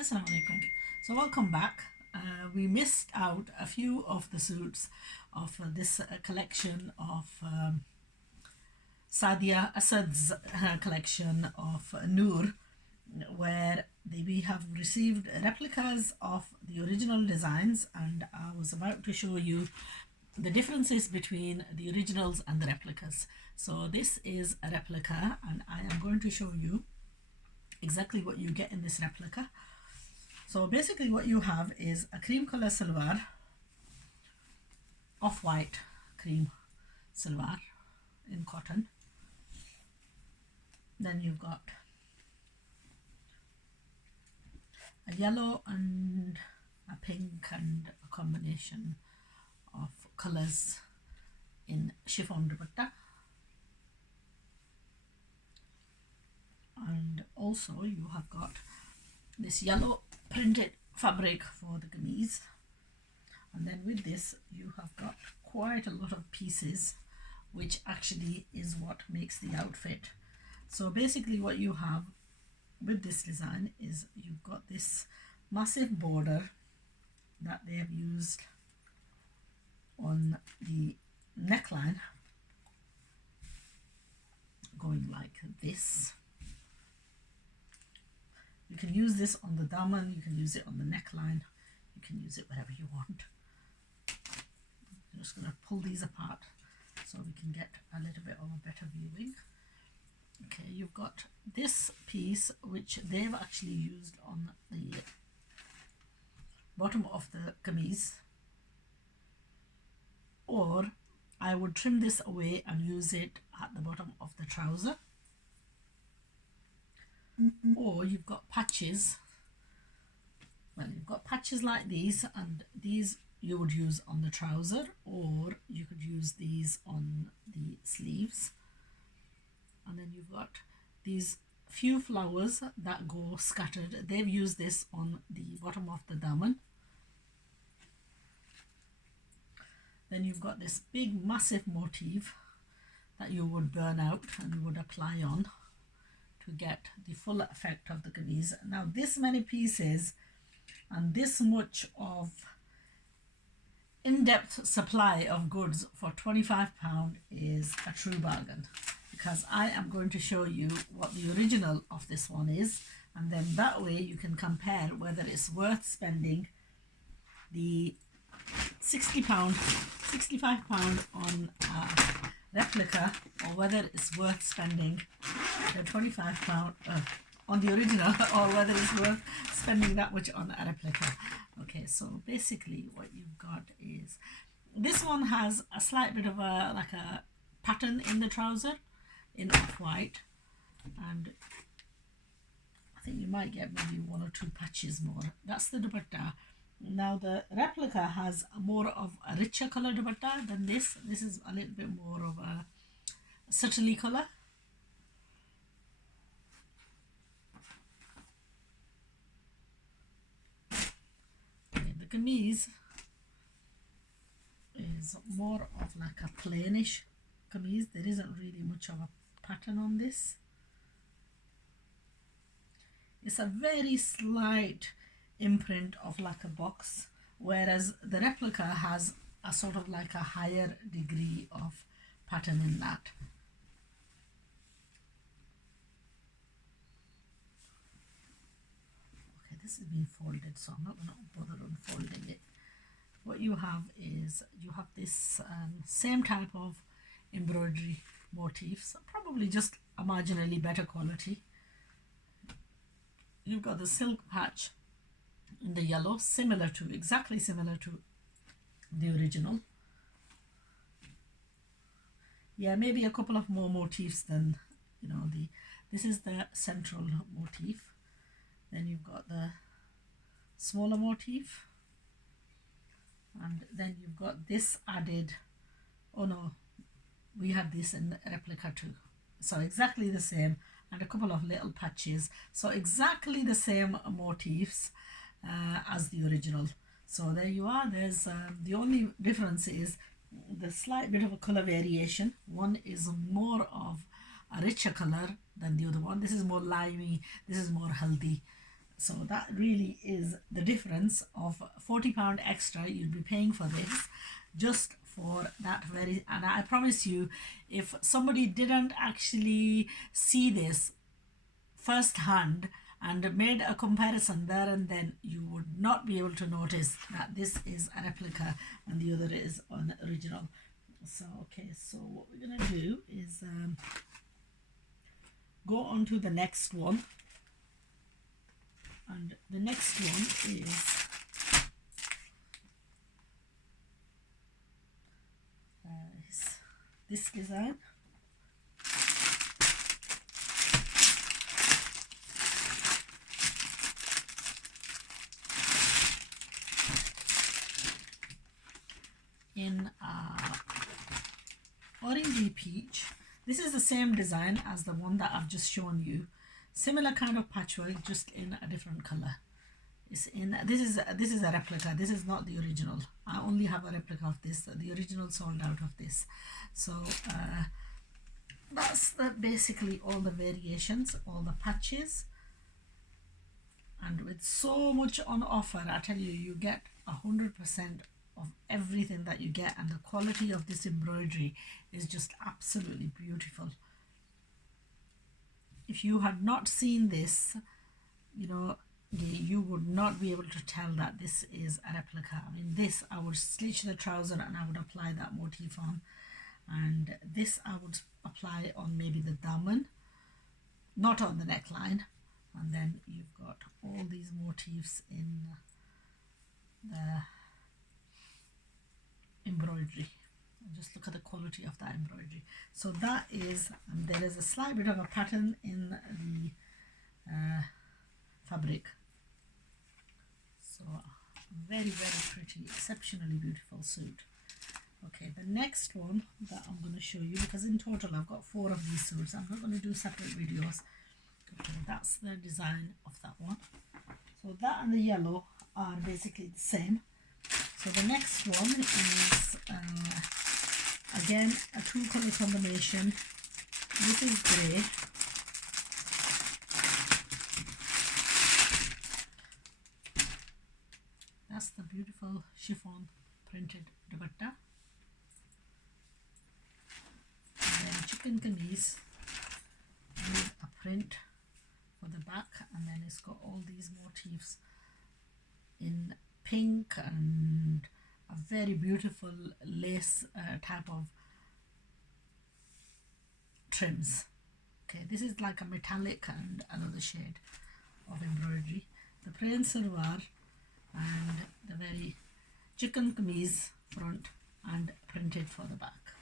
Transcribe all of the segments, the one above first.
Assalamu alaikum. So welcome back. We missed out a few of the suits of this collection of Sadia Asad's collection of Noor, where we have received replicas of the original designs, and I was about to show you the differences between the originals and the replicas. So this is a replica, and I am going to show you exactly what you get in this replica. So basically what you have is a cream color silver, off-white cream silver in cotton. Then you've got a yellow and a pink and a combination of colors in chiffon dupatta. And also you have got this yellow printed fabric for the kameez, and then with this you have got quite a lot of pieces, which actually is what makes the outfit. So basically what you have with this design is you've got this massive border that they have used on the neckline, going like this. You can use this on the daman, you can use it on the neckline, you can use it wherever you want. I'm just going to pull these apart so we can get a little bit of a better viewing. Okay, you've got this piece which they've actually used on the bottom of the kameez, or I would trim this away and use it at the bottom of the trouser. Or you've got patches. Well, you've got patches like these, and these you would use on the trouser, or you could use these on the sleeves. And then you've got these few flowers that go scattered. They've used this on the bottom of the daman. Then you've got this big massive motif that you would burn out and you would apply on to get the full effect of the kameez. Now this many pieces and this much of in-depth supply of goods for £25 is a true bargain, because I am going to show you what the original of this one is, and then that way you can compare whether it's worth spending the £60, £65 on a replica, or whether it's worth spending the £25 on the original, or whether it's worth spending that much on a replica. Okay, so basically what you've got is this one has a slight bit of a like a pattern in the trouser in off-white, and I think you might get maybe one or two patches more. That's the dupatta. Now the replica has more of a richer color dupatta than this. This is a little bit more of a subtly color. Okay, the kameez is more of like a plainish kameez. There isn't really much of a pattern on this. It's a very slight imprint of like a box, whereas the replica has a sort of like a higher degree of pattern in that. Okay, this is being folded, so I'm not going to bother unfolding it. What you have is you have this same type of embroidery motifs, probably just a marginally better quality. You've got the silk patch in the yellow, exactly similar to the original. Yeah, maybe a couple of more motifs than, this is the central motif. Then you've got the smaller motif, and then you've got this added. Oh no, we had this in replica too. So exactly the same, and a couple of little patches. So exactly the same motifs as the original. So there you are. There's the only difference is the slight bit of a color variation. One is more of a richer color than the other one. This is more limey, this is more healthy. So that really is the difference of £40 extra you'd be paying for this, just for that very. And I promise you, if somebody didn't actually see this firsthand and made a comparison there and then, you would not be able to notice that this is a replica and the other is an original. So okay, so what we're gonna do is go on to the next one, and the next one is this design. In orangey peach. This is the same design as the one that I've just shown you. Similar kind of patchwork, just in a different color. It's in this is a replica. This is not the original. I only have a replica of this. The original sold out of this. So that's basically all the variations, all the patches. And with so much on offer, I tell you, you get 100% of everything that you get, and the quality of this embroidery is just absolutely beautiful. If you had not seen this, you know, you would not be able to tell that this is a replica. I mean, this I would stitch the trouser and I would apply that motif on, and this I would apply on maybe the daman, not on the neckline. And then you've got all these motifs in the embroidery. Just look at the quality of that embroidery. So that is, and there is a slight bit of a pattern in the fabric. So very, very pretty, exceptionally beautiful suit. Okay, the next one that I'm going to show you, because in total I've got 4 of these suits. I'm not going to do separate videos. Okay, that's the design of that one. So that and the yellow are basically the same. So the next one is again a 2-color combination. This is grey. That's the beautiful chiffon printed dupatta. And then chicken kameez with a print for the back, and then it's got all these motifs in pink and a very beautiful lace type of trims. Okay, this is like a metallic and another shade of embroidery. The plain salwar and the very chicken kameez front and printed for the back.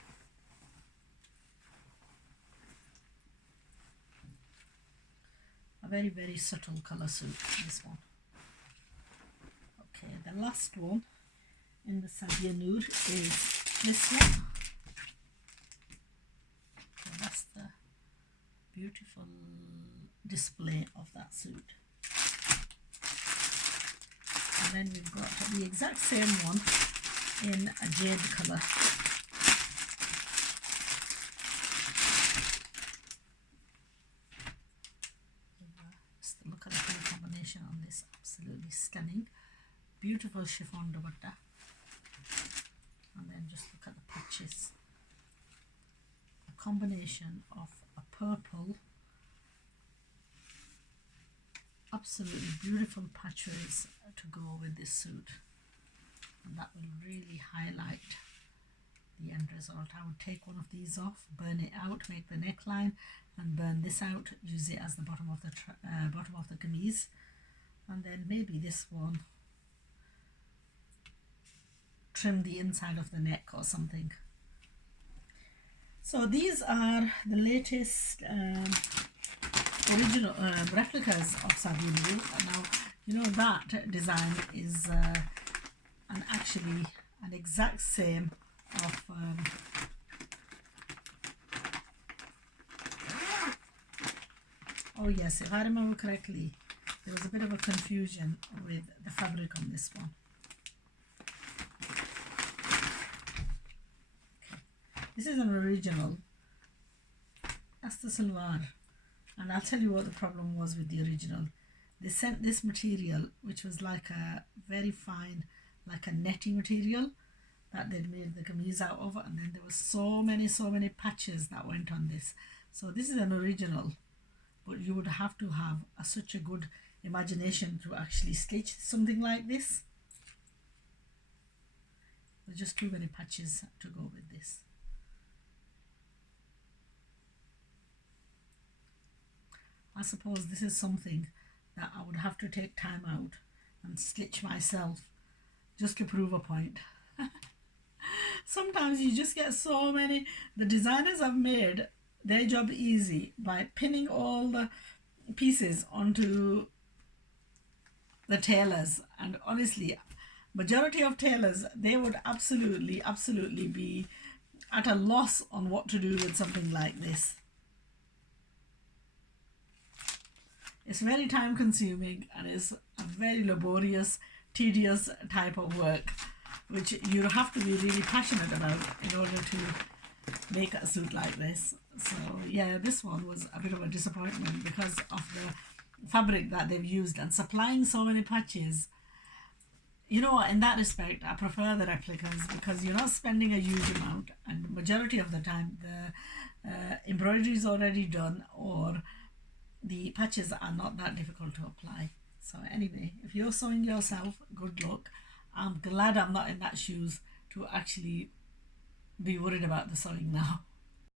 A very, very subtle color suit, this one. Okay, the last one in the Sadia Noor is this one. Okay, that's the beautiful display of that suit. And then we've got the exact same one in a jade color. Just look at the color combination on this, absolutely stunning. Beautiful chiffon dupatta. And then just look at the patches. A combination of a purple, absolutely beautiful patches to go with this suit, and that will really highlight the end result. I would take one of these off, burn it out, make the neckline, and burn this out, use it as the bottom of the kameez, and then maybe this one, trim the inside of the neck or something. So these are the latest original replicas of Sadia Asad. Now, you know, that design is actually an exact same of oh yes, if I remember correctly, there was a bit of a confusion with the fabric on this one. This is an original. That's the salwar. And I'll tell you what the problem was with the original. they sent this material, which was like a very fine, like a netty material that they'd made the kameez out of, and then there were so many patches that went on this. So this is an original, but you would have to have such a good imagination to actually stitch something like this. There's just too many patches to go with this. I suppose this is something that I would have to take time out and stitch myself just to prove a point. Sometimes you just get so many. The designers have made their job easy by pinning all the pieces onto the tailors, and honestly, majority of tailors, they would absolutely be at a loss on what to do with something like this. It's very time consuming and it's a very laborious, tedious type of work, which you have to be really passionate about in order to make a suit like this. So yeah, this one was a bit of a disappointment because of the fabric that they've used and supplying so many patches. You know what, in that respect, I prefer the replicas because you're not spending a huge amount, and majority of the time the embroidery is already done, or the patches are not that difficult to apply. So anyway, if you're sewing yourself, good luck. I'm glad I'm not in that shoes to actually be worried about the sewing now.